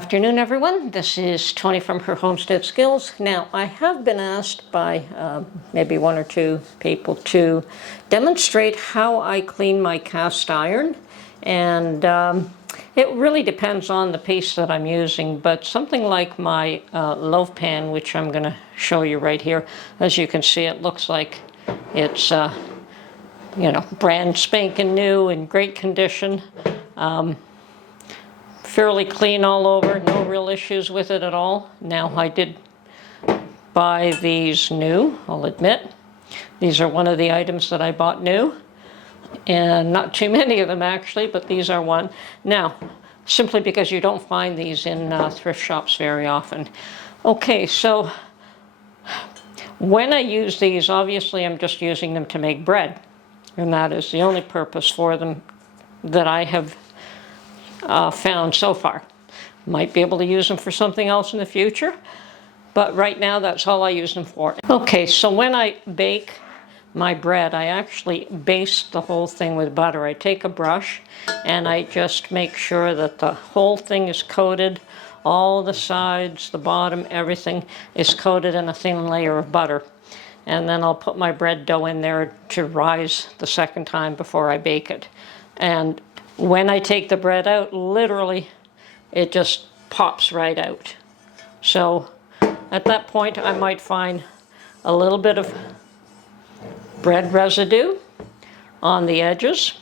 afternoon, everyone. This is Tony from her Homestead Skills. Now, I have been asked by maybe one or two people to demonstrate how I clean my cast iron, and it really depends on the piece that I'm using, but something like my loaf pan, which I'm going to show you right here. As you can see, it looks like it's brand spanking new, in great condition. Fairly clean all over, no real issues with it at all. Now, I did buy these new, I'll admit. These are one of the items that I bought new, and not too many of them actually, but these are one. Now, simply because you don't find these in thrift shops very often. Okay, so when I use these, obviously I'm just using them to make bread, and that is the only purpose for them that I have found so far. Might be able to use them for something else in the future, but right now that's all I use them for. Okay, so when I bake my bread, I actually baste the whole thing with butter. I take a brush and I just make sure that the whole thing is coated, all the sides, the bottom, everything is coated in a thin layer of butter. And then I'll put my bread dough in there to rise the second time before I bake it. And when I take the bread out, literally, it just pops right out. So at that point, I might find a little bit of bread residue on the edges.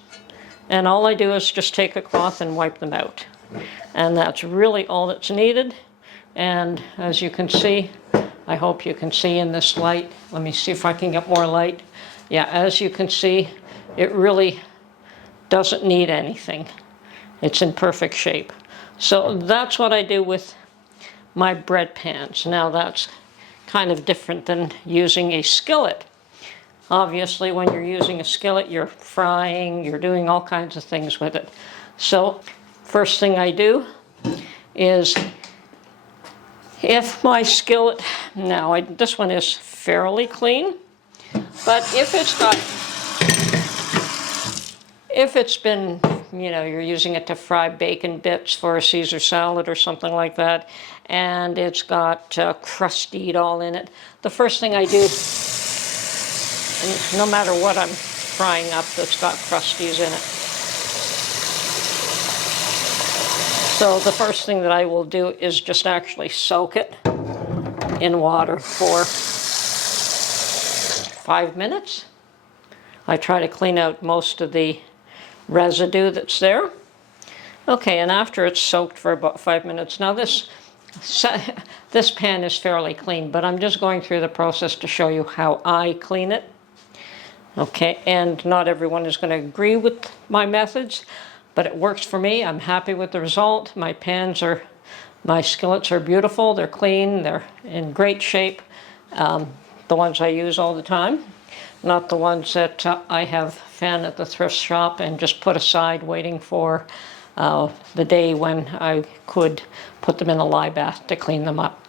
And all I do is just take a cloth and wipe them out. And that's really all that's needed. And as you can see, I hope you can see in this light. Let me see if I can get more light. Yeah, as you can see, it really doesn't need anything. It's in perfect shape. So that's what I do with my bread pans. Now that's kind of different than using a skillet. Obviously, when you're using a skillet, you're frying, you're doing all kinds of things with it. So first thing I do is, if my skillet, now this one is fairly clean, but if it's been, you're using it to fry bacon bits for a Caesar salad or something like that, and it's got crusty all in it, the first thing I do, no matter what I'm frying up that's got crusties in it, so the first thing that I will do is just actually soak it in water for 5 minutes. I try to clean out most of the residue that's there. Okay, and after it's soaked for about 5 minutes, now this pan is fairly clean, but I'm just going through the process to show you how I clean it. Okay, and not everyone is going to agree with my methods, but it works for me. I'm happy with the result. My skillets are beautiful, they're clean, they're in great shape. The ones I use all the time, not the ones that I have found at the thrift shop and just put aside waiting for the day when I could put them in a lye bath to clean them up.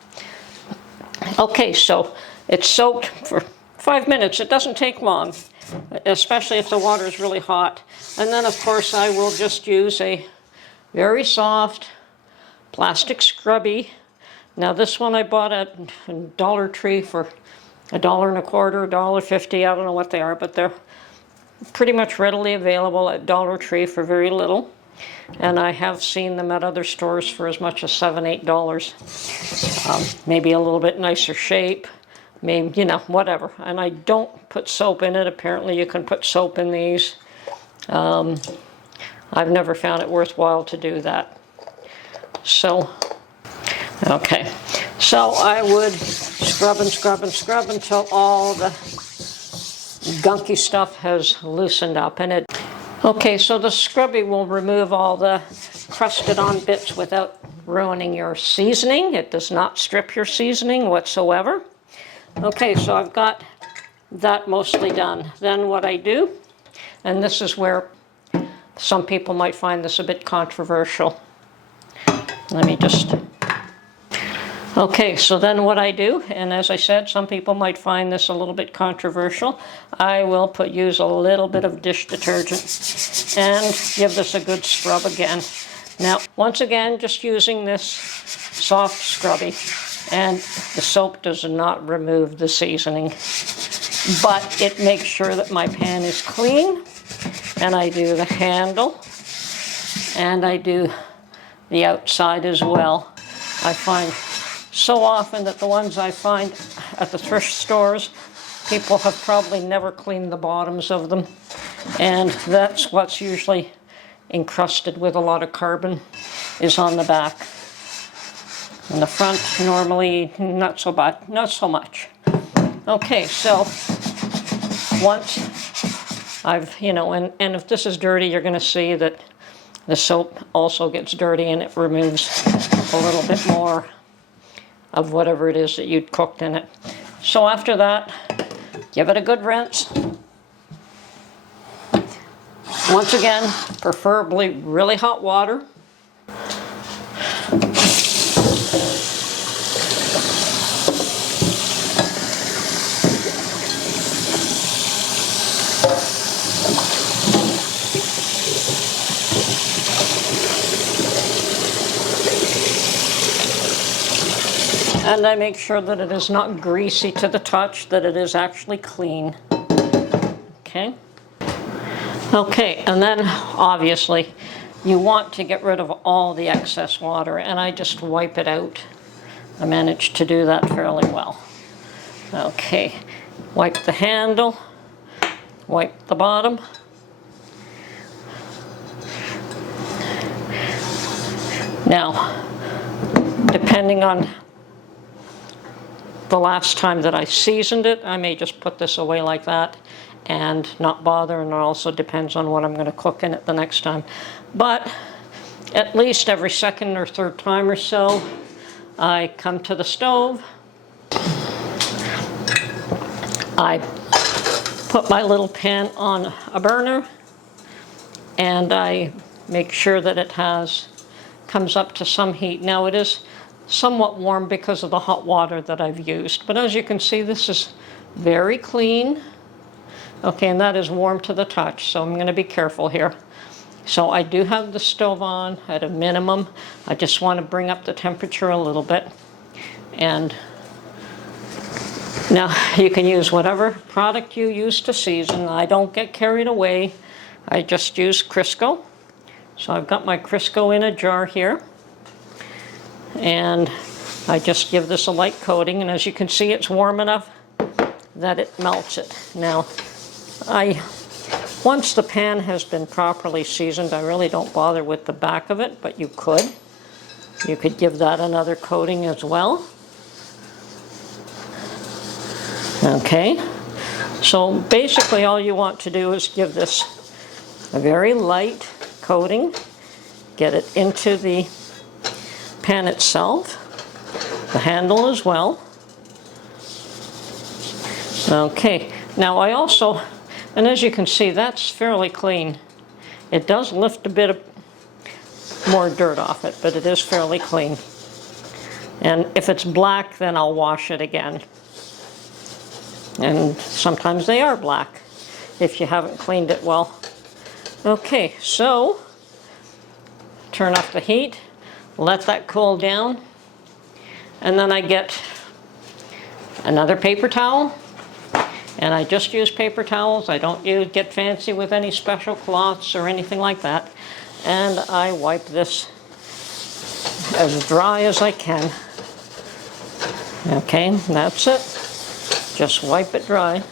Okay, so it's soaked for 5 minutes. It doesn't take long, especially if the water is really hot. And then, of course, I will just use a very soft plastic scrubby. Now, this one I bought at Dollar Tree for $1.25, $1.50. I don't know what they are, but they're pretty much readily available at Dollar Tree for very little. And I have seen them at other stores for as much as $7, $8. Maybe a little bit nicer shape. Maybe, whatever. And I don't put soap in it. Apparently you can put soap in these. I've never found it worthwhile to do that. So, okay. So I would scrub and scrub and scrub until all the gunky stuff has loosened up. Okay, so the scrubby will remove all the crusted on bits without ruining your seasoning. It does not strip your seasoning whatsoever. Okay, so I've got that mostly done. Then what I do, and this is where some people might find this a bit controversial. Let me just... Okay, so then what I do, and as I said, some people might find this a little bit controversial, I will use a little bit of dish detergent and give this a good scrub again. Now, once again, just using this soft scrubby, and the soap does not remove the seasoning, but it makes sure that my pan is clean, and I do the handle, and I do the outside as well. I find so often that the ones I find at the thrift stores, people have probably never cleaned the bottoms of them, and that's what's usually encrusted with a lot of carbon, is on the back. In the front, normally not so much. Okay, so once I've, and if this is dirty, you're going to see that the soap also gets dirty, and it removes a little bit more of whatever it is that you'd cooked in it. So after that, give it a good rinse. Once again, preferably really hot water. And I make sure that it is not greasy to the touch, that it is actually clean. Okay? Okay, and then obviously you want to get rid of all the excess water, and I just wipe it out. I managed to do that fairly well. Okay, wipe the handle, wipe the bottom. Now, depending on the last time that I seasoned it, I may just put this away like that and not bother, and it also depends on what I'm going to cook in it the next time. But at least every second or third time or so, I come to the stove, I put my little pan on a burner, and I make sure that it comes up to some heat. Now it is somewhat warm because of the hot water that I've used, but as you can see, this is very clean. Okay, and that is warm to the touch, so I'm going to be careful here. So I do have the stove on at a minimum. I just want to bring up the temperature a little bit. And now you can use whatever product you use to season. I don't get carried away. I just use Crisco. So I've got my Crisco in a jar here. And I just give this a light coating, and as you can see, it's warm enough that it melts it. Now, once the pan has been properly seasoned, I really don't bother with the back of it, but you could. You could give that another coating as well. Okay, so basically all you want to do is give this a very light coating, get it into the pan itself, the handle as well. Okay, now I also, and as you can see, that's fairly clean. It does lift a bit of more dirt off it, but it is fairly clean. And if it's black, then I'll wash it again. And sometimes they are black if you haven't cleaned it well. Okay, so turn off the heat, let that cool down, and then I get another paper towel, and I just use paper towels. I don't get fancy with any special cloths or anything like that, and I wipe this as dry as I can. Okay, that's it. Just wipe it dry.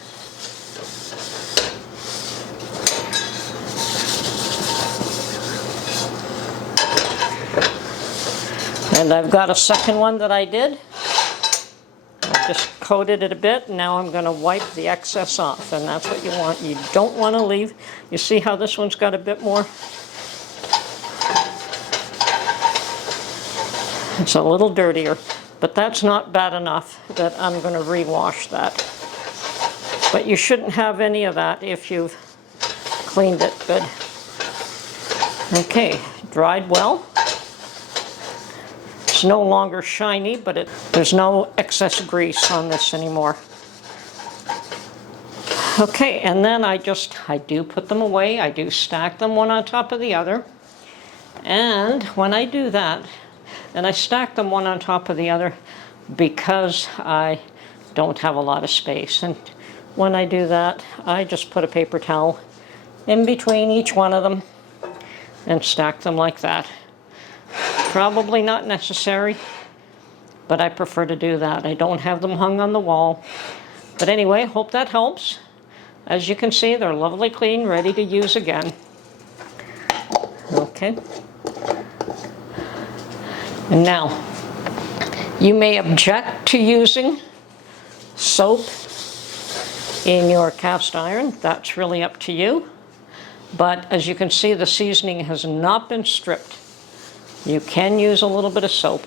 And I've got a second one that I did. I just coated it a bit, and now I'm going to wipe the excess off, and that's what you want. You don't want to leave. You see how this one's got a bit more? It's a little dirtier, but that's not bad enough that I'm going to rewash that. But you shouldn't have any of that if you've cleaned it good. Okay, dried well. It's no longer shiny, but there's no excess grease on this anymore. Okay, and then I do put them away. I do stack them one on top of the other. And when I do that, and I stack them one on top of the other because I don't have a lot of space. And when I do that, I just put a paper towel in between each one of them and stack them like that. Probably not necessary, but I prefer to do that. I don't have them hung on the wall. But anyway, hope that helps. As you can see, they're lovely clean, ready to use again. Okay. And now, you may object to using soap in your cast iron. That's really up to you. But as you can see, the seasoning has not been stripped. You can use a little bit of soap.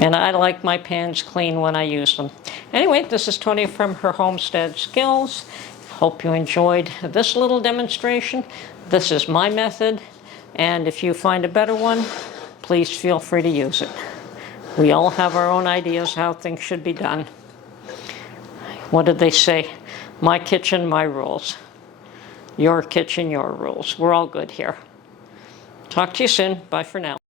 And I like my pans clean when I use them. Anyway, this is Tony from her Homestead Skills. Hope you enjoyed this little demonstration. This is my method, and if you find a better one, please feel free to use it. We all have our own ideas how things should be done. What did they say? My kitchen, my rules. Your kitchen, your rules. We're all good here. Talk to you soon. Bye for now.